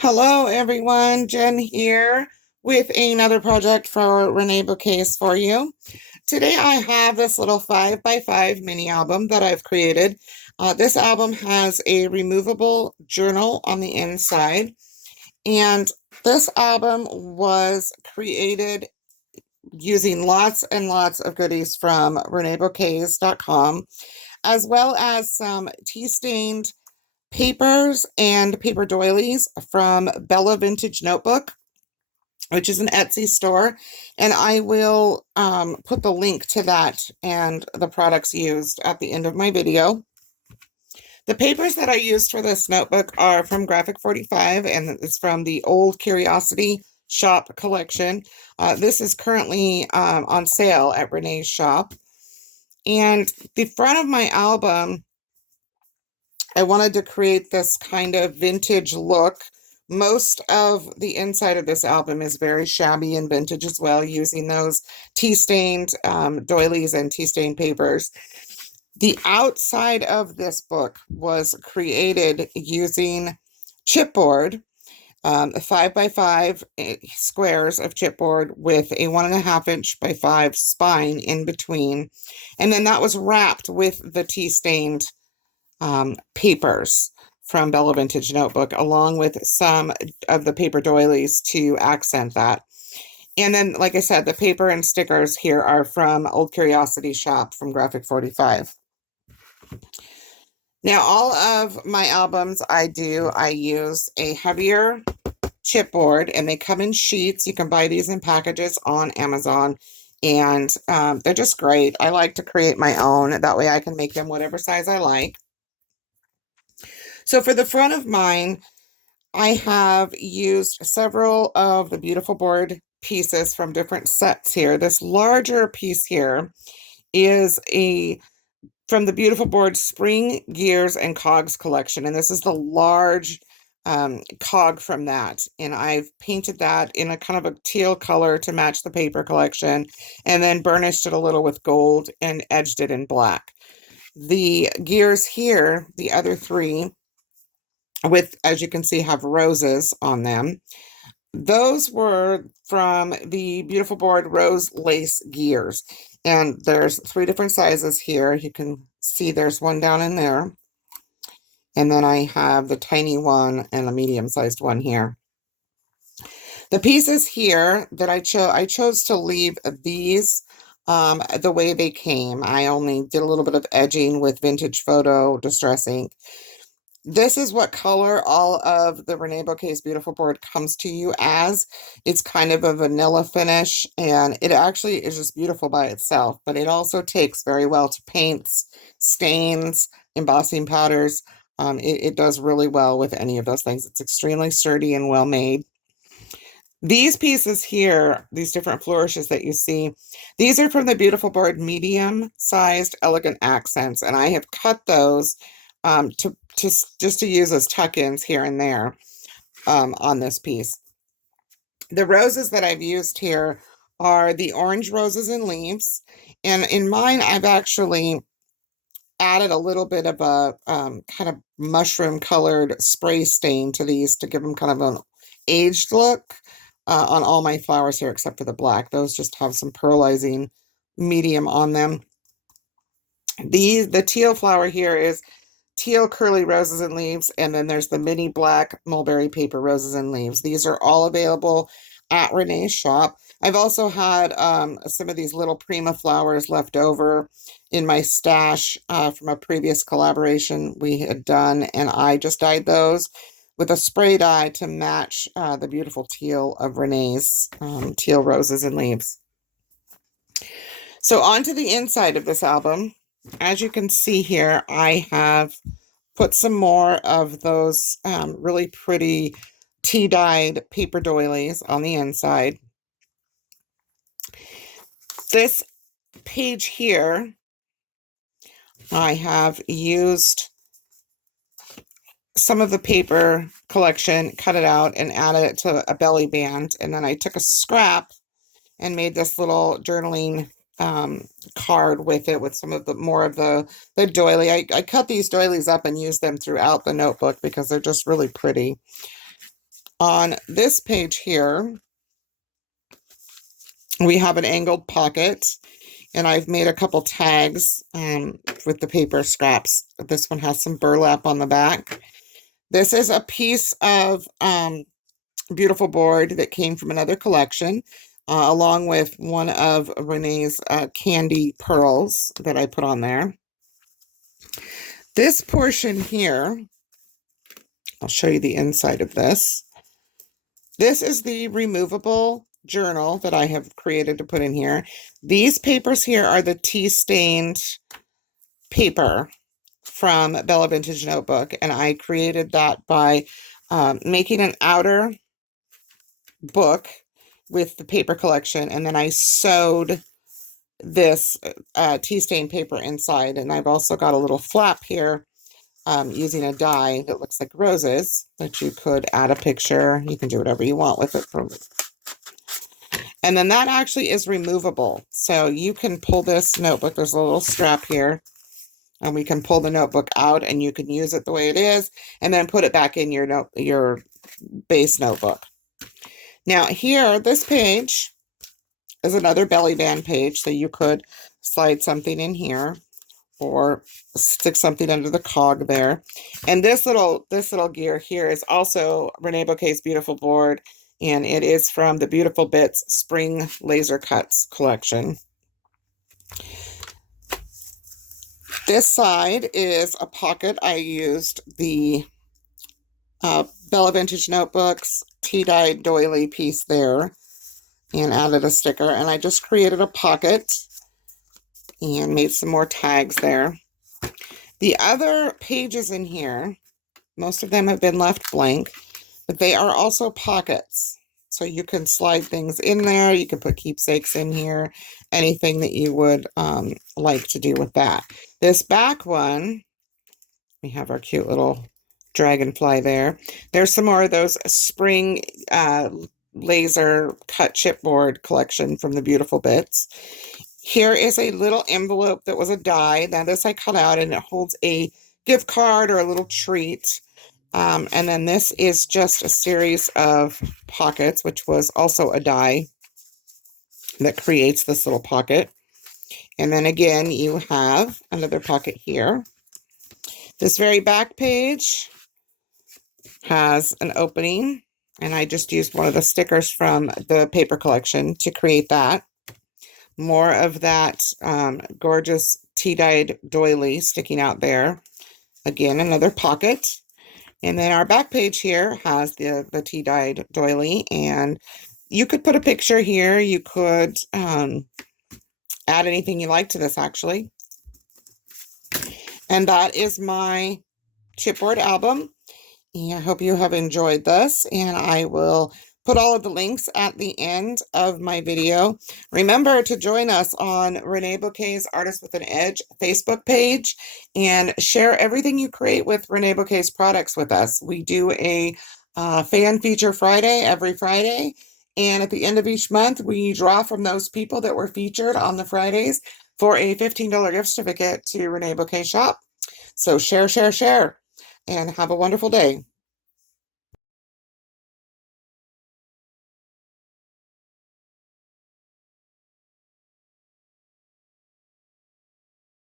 Hello everyone, Jen here with another project for Reneabouquets for you. Today I have this little 5x5 mini album that I've created. This album has a removable journal on the inside, and this album was created using lots and lots of goodies from reneabouquets.com, as well as some tea-stained papers and paper doilies from Bella Vintage Notebook, which is an Etsy store. And I will put the link to that and the products used at the end of my video. The papers that I used for this notebook are from Graphic 45, and it's from the Old Curiosity Shop collection. This is currently on sale at Renee's shop. And the front of my album, I wanted to create this kind of vintage look. Most of the inside of this album is very shabby and vintage as well, using those tea-stained doilies and tea-stained papers. The outside of this book was created using chipboard, 5x5 squares of chipboard with a 1.5 inch by 5 spine in between. And then that was wrapped with the tea-stained papers from Bella Vintage Notebook, along with some of the paper doilies to accent that. And then, like I said, the paper and stickers here are from Old Curiosity Shop from Graphic 45. Now, all of my albums I use a heavier chipboard, and they come in sheets. You can buy these in packages on Amazon, and they're just great. I like to create my own. That way I can make them whatever size I like. So for the front of mine, I have used several of the beautiful board pieces from different sets here. This larger piece here is from the beautiful board Spring Gears and Cogs collection, and this is the large cog from that, and I've painted that in a kind of a teal color to match the paper collection, and then burnished it a little with gold and edged it in black. The gears here, the other three, as you can see, have roses on them. Those were from the beautiful board Rose Lace Gears. And there's 3 different sizes here. You can see there's one down in there. And then I have the tiny one and a medium-sized one here. The pieces here that I chose to leave these the way they came. I only did a little bit of edging with vintage photo distress ink. This is what color all of the Reneabouquets beautiful board comes to you as. It's kind of a vanilla finish, and it actually is just beautiful by itself, but it also takes very well to paints, stains, embossing powders. It does really well with any of those things. It's extremely sturdy and well made. These pieces here, these different flourishes that you see, these are from the beautiful board medium-sized elegant accents, and I have cut those just to use as tuck-ins here and there on this piece. The roses that I've used here are the orange roses and leaves, and in mine I've actually added a little bit of a kind of mushroom colored spray stain to these to give them kind of an aged look on all my flowers here except for the black. Those just have some pearlizing medium on them. The teal flower here is teal curly roses and leaves, and then there's the mini black mulberry paper roses and leaves. These are all available at Renee's shop. I've also had some of these little prima flowers left over in my stash from a previous collaboration we had done, and I just dyed those with a spray dye to match the beautiful teal of Renee's teal roses and leaves. So onto the inside of this album. As you can see here, I have put some more of those really pretty tea-dyed paper doilies on the inside. This page here, I have used some of the paper collection, cut it out, and added it to a belly band. And then I took a scrap and made this little journaling card with it, with some of the more of the doily. I cut these doilies up and used them throughout the notebook because they're just really pretty. On this page here, we have an angled pocket, and I've made a couple tags with the paper scraps. This one has some burlap on the back. This is a piece of beautiful board that came from another collection, along with one of Renee's candy pearls that I put on there. This portion here, I'll show you the inside of this. This is the removable journal that I have created to put in here. These papers here are the tea stained paper from Bella Vintage Notebook, and I created that by making an outer book with the paper collection, and then I sewed this tea stain paper inside, and I've also got a little flap here using a die that looks like roses that you could add a picture. You can do whatever you want with it. And then that actually is removable. So you can pull this notebook. There's a little strap here, and we can pull the notebook out, and you can use it the way it is, and then put it back in your base notebook. Now here, this page is another belly band page, so you could slide something in here or stick something under the cog there. And this little gear here is also Reneabouquets' beautiful board, and it is from the Beautiful Bits Spring Laser Cuts collection. This side is a pocket. I used the Bella Vintage Notebooks Dyed Doily piece there and added a sticker, and I just created a pocket and made some more tags there. The other pages in here, most of them have been left blank, but they are also pockets. So you can slide things in there. You can put keepsakes in here, anything that you would like to do with that. This back one, we have our cute little dragonfly there. There's some more of those spring laser cut chipboard collection from the Beautiful Bits. Here is a little envelope that was a die. Now this I cut out, and it holds a gift card or a little treat. And then this is just a series of pockets, which was also a die that creates this little pocket. And then again, you have another pocket here. This very back page has an opening, and I just used one of the stickers from the paper collection to create that. More of that gorgeous tea-dyed doily sticking out there. Again, another pocket. And then our back page here has the tea-dyed doily, and you could put a picture here. You could add anything you like to this, actually. And that is my chipboard album. And I hope you have enjoyed this, and I will put all of the links at the end of my video. Remember to join us on Reneabouquets Artist with an Edge Facebook page and share everything you create with Reneabouquets products with us. We do a fan feature Friday every Friday, and at the end of each month, we draw from those people that were featured on the Fridays for a $15 gift certificate to Reneabouquets Shop. So share, share, share, and have a wonderful day.